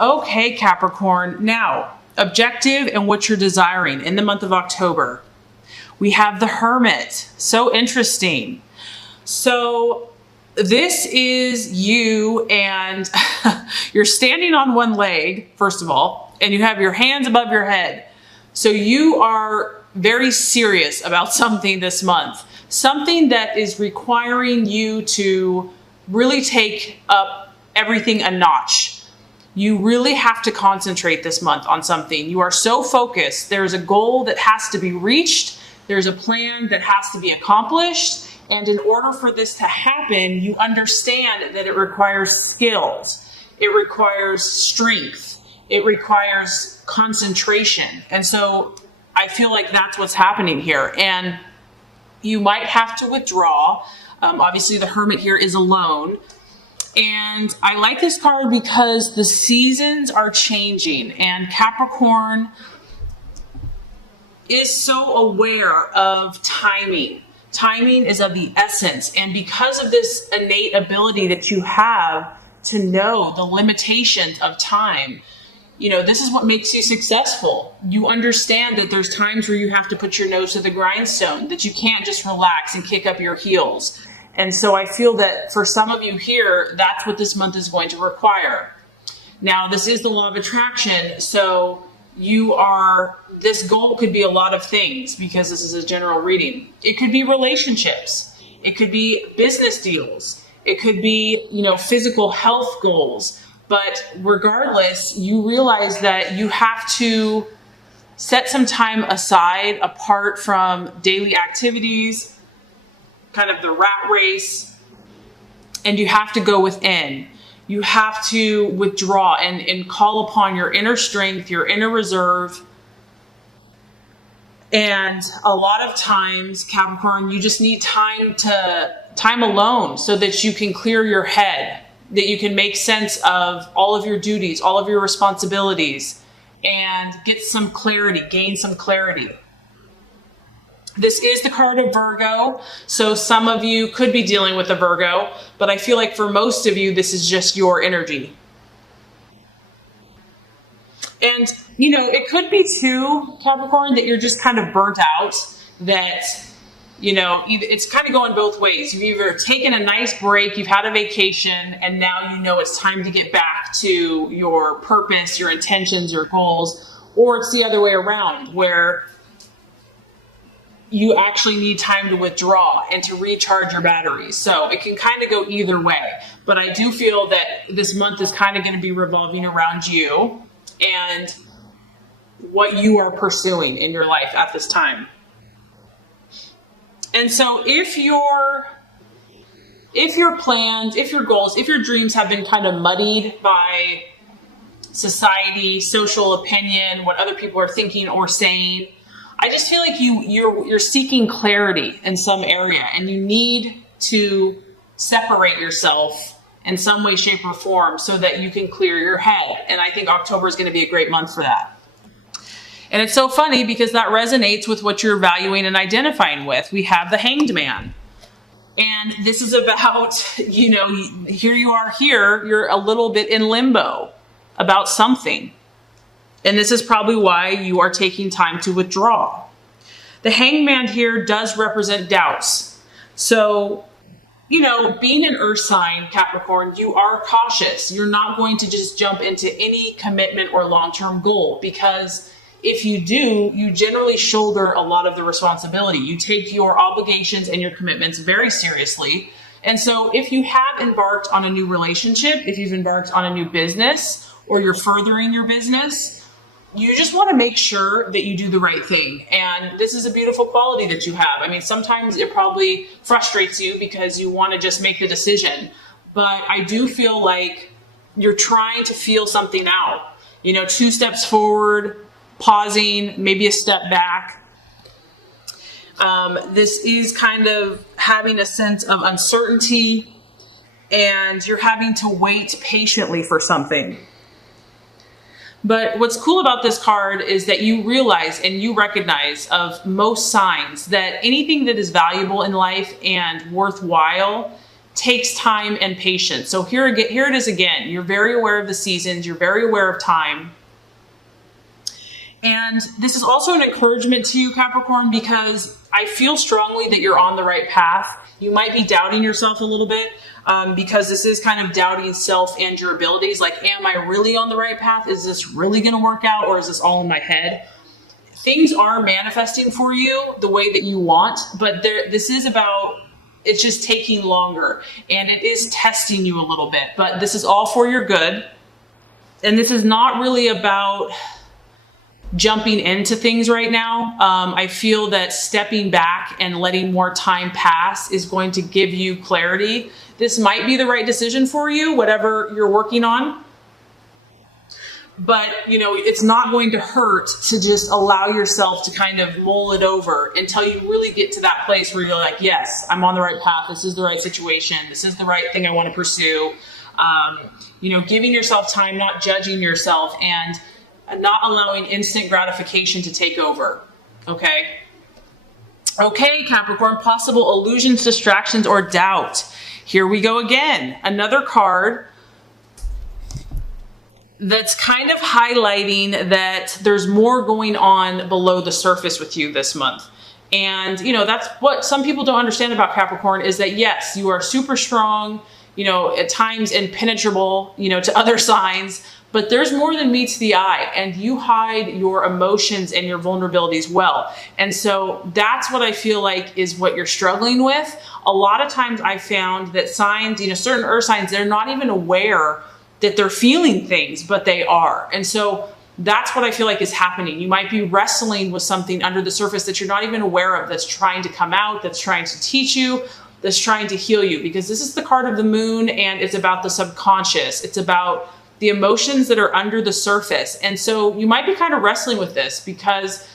Okay, Capricorn. Now, objective and what you're desiring in the month of October. We have the Hermit. So interesting. So this is you, and you're standing on one leg, first of all, and you have your hands above your head. So you are very serious about something this month, something that is requiring you to really take up everything a notch. You really have to concentrate this month on something. You are so focused. There's a goal that has to be reached. There's a plan that has to be accomplished. And in order for this to happen, you understand that it requires skills. It requires strength. It requires concentration. And so I feel like that's what's happening here. And you might have to withdraw. Obviously, the Hermit here is alone. And I like this card because the seasons are changing. And Capricorn is so aware of timing. Timing is of the essence. And because of this innate ability that you have to know the limitations of time, this is what makes you successful. You understand that there's times where you have to put your nose to the grindstone, that you can't just relax and kick up your heels. And so I feel that for some of you here, that's what this month is going to require. Now, this is the law of attraction. So this goal could be a lot of things because this is a general reading. It could be relationships. It could be business deals. It could be, physical health goals. But regardless, you realize that you have to set some time aside apart from daily activities, kind of the rat race, and you have to go within. You have to withdraw and call upon your inner strength, your inner reserve. And a lot of times, Capricorn, you just need time alone so that you can clear your head, that you can make sense of all of your duties, all of your responsibilities, and get some clarity, gain some clarity. This is the card of Virgo, so some of you could be dealing with a Virgo, but I feel like for most of you, this is just your energy. And, it could be too, Capricorn, that you're just kind of burnt out, that, it's kind of going both ways. You've either taken a nice break, you've had a vacation, and now it's time to get back to your purpose, your intentions, your goals, or it's the other way around, where you actually need time to withdraw and to recharge your batteries. So it can kind of go either way. But I do feel that this month is kind of going to be revolving around you and what you are pursuing in your life at this time. And so if your plans, if your goals, if your dreams have been kind of muddied by society, social opinion, what other people are thinking or saying, I just feel like you're seeking clarity in some area, and you need to separate yourself in some way, shape, or form so that you can clear your head. And I think October is going to be a great month for that. And it's so funny because that resonates with what you're valuing and identifying with. We have the Hanged Man. And this is about, here you are here, you're a little bit in limbo about something. And this is probably why you are taking time to withdraw. The Hanged Man here does represent doubts. So, being an earth sign, Capricorn, you are cautious. You're not going to just jump into any commitment or long-term goal, because if you do, you generally shoulder a lot of the responsibility. You take your obligations and your commitments very seriously. And so if you have embarked on a new relationship, if you've embarked on a new business, or you're furthering your business, you just want to make sure that you do the right thing. And this is a beautiful quality that you have. I mean, sometimes it probably frustrates you because you want to just make the decision. But I do feel like you're trying to feel something out. 2 steps forward, pausing, maybe a step back. This is kind of having a sense of uncertainty, and you're having to wait patiently for something. But what's cool about this card is that you realize and you recognize of most signs that anything that is valuable in life and worthwhile takes time and patience. So here it is again. You're very aware of the seasons. You're very aware of time. And this is also an encouragement to you, Capricorn, because I feel strongly that you're on the right path. You might be doubting yourself a little bit because this is kind of doubting self and your abilities. Like, am I really on the right path? Is this really going to work out, or is this all in my head? Things are manifesting for you the way that you want, but this is about, it's just taking longer, and it is testing you a little bit, but this is all for your good. And this is not really about jumping into things right now. I feel that stepping back and letting more time pass is going to give you clarity. This might be the right decision for you, whatever you're working on. But, you know, it's not going to hurt to just allow yourself to kind of mull it over until you really get to that place where you're like, yes, I'm on the right path. This is the right situation. This is the right thing I want to pursue. You know, giving yourself time, not judging yourself, and not allowing instant gratification to take over. Okay? Okay, Capricorn, possible illusions, distractions, or doubt. Here we go again. Another card that's kind of highlighting that there's more going on below the surface with you this month. And, you know, that's what some people don't understand about Capricorn, is that, yes, you are super strong, you know, at times impenetrable, you know, to other signs, but there's more than meets the eye, and you hide your emotions and your vulnerabilities well. And so that's what I feel like is what you're struggling with. A lot of times I found that signs, you know, certain earth signs, they're not even aware that they're feeling things, but they are. And so that's what I feel like is happening. You might be wrestling with something under the surface that you're not even aware of, that's trying to come out, that's trying to teach you, that's trying to heal you, because this is the card of the moon, and it's about the subconscious. It's about the emotions that are under the surface. And so you might be kind of wrestling with this because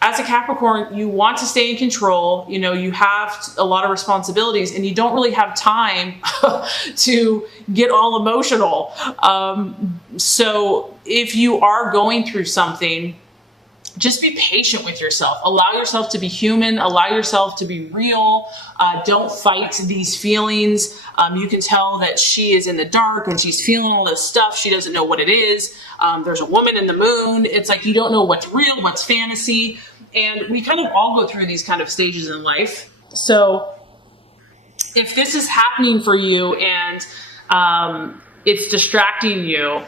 as a Capricorn, you want to stay in control. You know, you have a lot of responsibilities and you don't really have time to get all emotional. So if you are going through something, just be patient with yourself. Allow yourself to be human. Allow yourself to be real. Don't fight these feelings. You can tell that she is in the dark and she's feeling all this stuff. She doesn't know what it is. There's a woman in the moon. It's like you don't know what's real, what's fantasy. And we kind of all go through these kind of stages in life. So if this is happening for you and it's distracting you,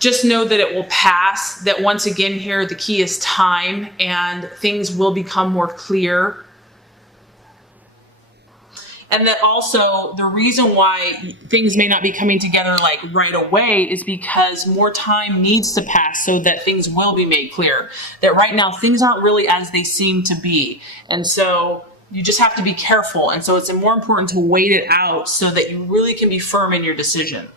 just know that it will pass, that once again here, the key is time, and things will become more clear. And that also the reason why things may not be coming together like right away is because more time needs to pass so that things will be made clear. That right now things aren't really as they seem to be. And so you just have to be careful. And so it's more important to wait it out so that you really can be firm in your decision.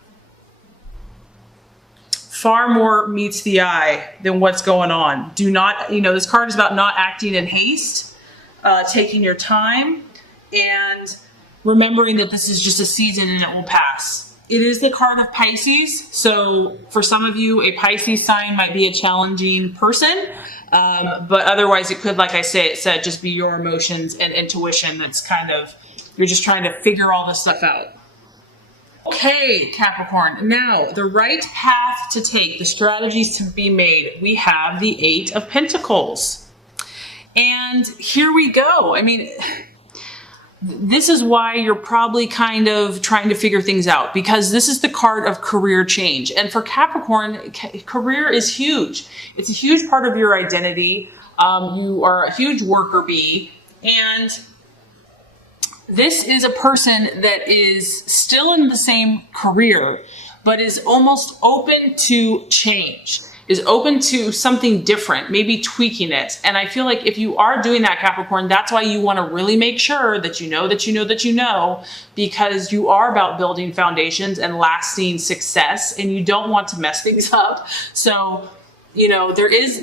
Far more meets the eye than what's going on. Do not, you know, this card is about not acting in haste, taking your time, and remembering that this is just a season and it will pass. It is the card of Pisces. So for some of you, a Pisces sign might be a challenging person. But otherwise it could, like I said, just be your emotions and intuition. That's kind of, you're just trying to figure all this stuff out. Okay, Capricorn, now the right path to take, the strategies to be made. We have the 8 of Pentacles. And here we go. I mean, this is why you're probably kind of trying to figure things out, because this is the card of career change. And for Capricorn, career is huge. It's a huge part of your identity. You are a huge worker bee, and this is a person that is still in the same career, but is almost open to change, is open to something different, maybe tweaking it. And I feel like if you are doing that, Capricorn, that's why you want to really make sure that you know, because you are about building foundations and lasting success, and you don't want to mess things up. So, you know, there is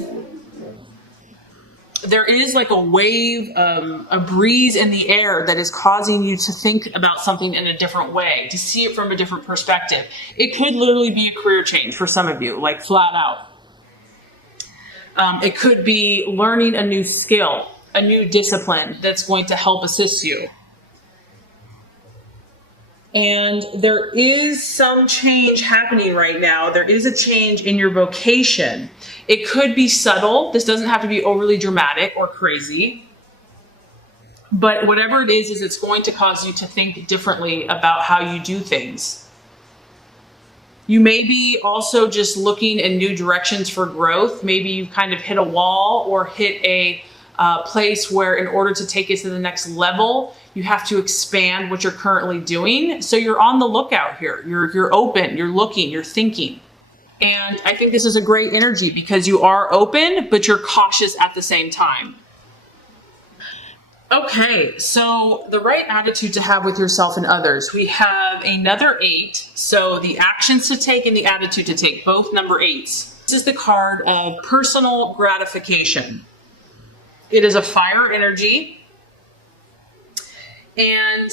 like a wave, a breeze in the air that is causing you to think about something in a different way, to see it from a different perspective. It could literally be a career change for some of you, like flat out. It could be learning a new skill, a new discipline that's going to help assist you. And there is some change happening right now. There is a change in your vocation. It could be subtle. This doesn't have to be overly dramatic or crazy. But whatever it is it's going to cause you to think differently about how you do things. You may be also just looking in new directions for growth. Maybe you've kind of hit a wall or hit a place where in order to take it to the next level, you have to expand what you're currently doing. So you're on the lookout here. You're open, you're looking, you're thinking. And I think this is a great energy because you are open, but you're cautious at the same time. Okay, so the right attitude to have with yourself and others. We have another 8. So the actions to take and the attitude to take, both number 8s. This is the card of personal gratification. It is a fire energy. And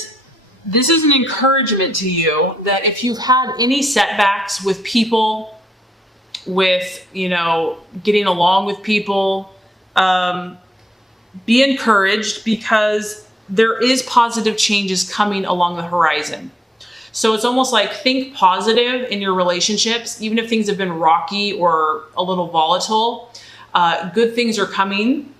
this is an encouragement to you that if you've had any setbacks with people, with, getting along with people, be encouraged because there is positive changes coming along the horizon. So it's almost like think positive in your relationships, even if things have been rocky or a little volatile. Good things are coming.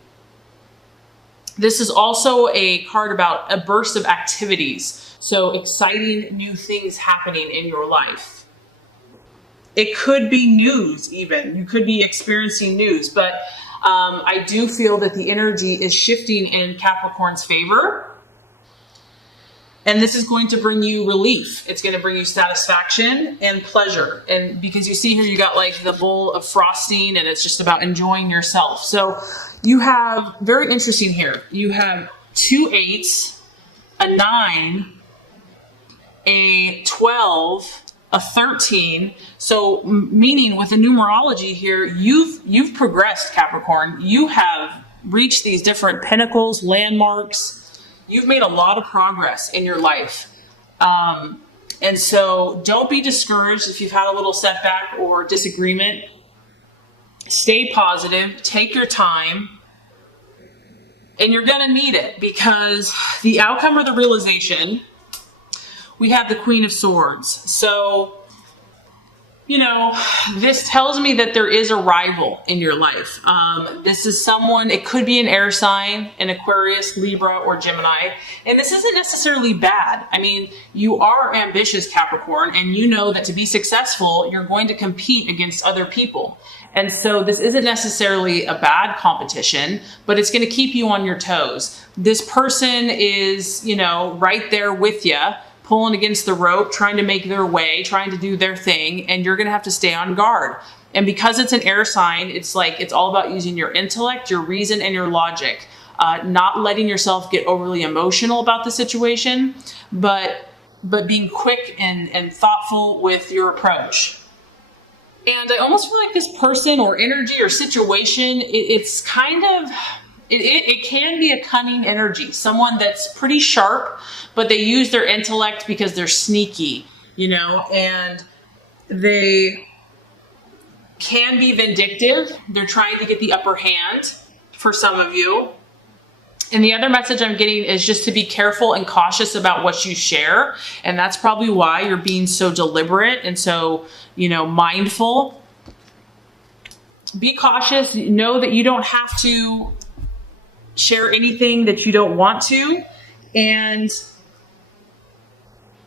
This is also a card about a burst of activities. So exciting new things happening in your life. It could be news even. You could be experiencing news, but I do feel that the energy is shifting in Capricorn's favor. And this is going to bring you relief. It's going to bring you satisfaction and pleasure. And because you see here, you got like the bowl of frosting and it's just about enjoying yourself. So you have, very interesting here, you have 2 8s, a 9, a 12, a 13. So meaning with the numerology here, you've progressed, Capricorn. You have reached these different pinnacles, landmarks. You've made a lot of progress in your life. And so don't be discouraged if you've had a little setback or disagreement. Stay positive, take your time, and you're going to need it because the outcome or the realization, we have the Queen of Swords. So, this tells me that there is a rival in your life. This is someone, it could be an air sign, an Aquarius, Libra, or Gemini. And this isn't necessarily bad. I mean, you are ambitious, Capricorn, and you know that to be successful, you're going to compete against other people. And so this isn't necessarily a bad competition, but it's going to keep you on your toes. This person is, right there with you, pulling against the rope, trying to make their way, trying to do their thing, and you're going to have to stay on guard. And because it's an air sign, it's all about using your intellect, your reason, and your logic, not letting yourself get overly emotional about the situation, but being quick and thoughtful with your approach. And I almost feel like this person or energy or situation, it's kind of, it can be a cunning energy, someone that's pretty sharp, but they use their intellect because they're sneaky, and they can be vindictive. They're trying to get the upper hand for some of you. And the other message I'm getting is just to be careful and cautious about what you share. And that's probably why you're being so deliberate and so, mindful. Be cautious. Know that you don't have to share anything that you don't want to, and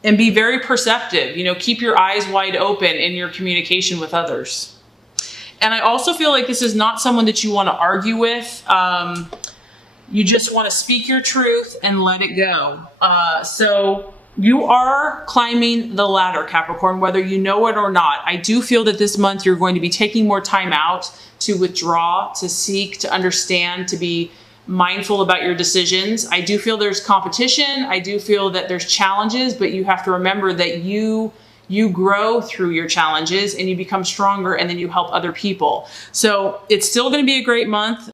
be very perceptive. Keep your eyes wide open in your communication with others. And I also feel like this is not someone that you want to argue with. You just want to speak your truth and let it go. So you are climbing the ladder, Capricorn, whether you know it or not. I do feel that this month you're going to be taking more time out to withdraw, to seek, to understand, to be mindful about your decisions. I do feel there's competition. I do feel that there's challenges, but you have to remember that you grow through your challenges and you become stronger, and then you help other people. So it's still going to be a great month.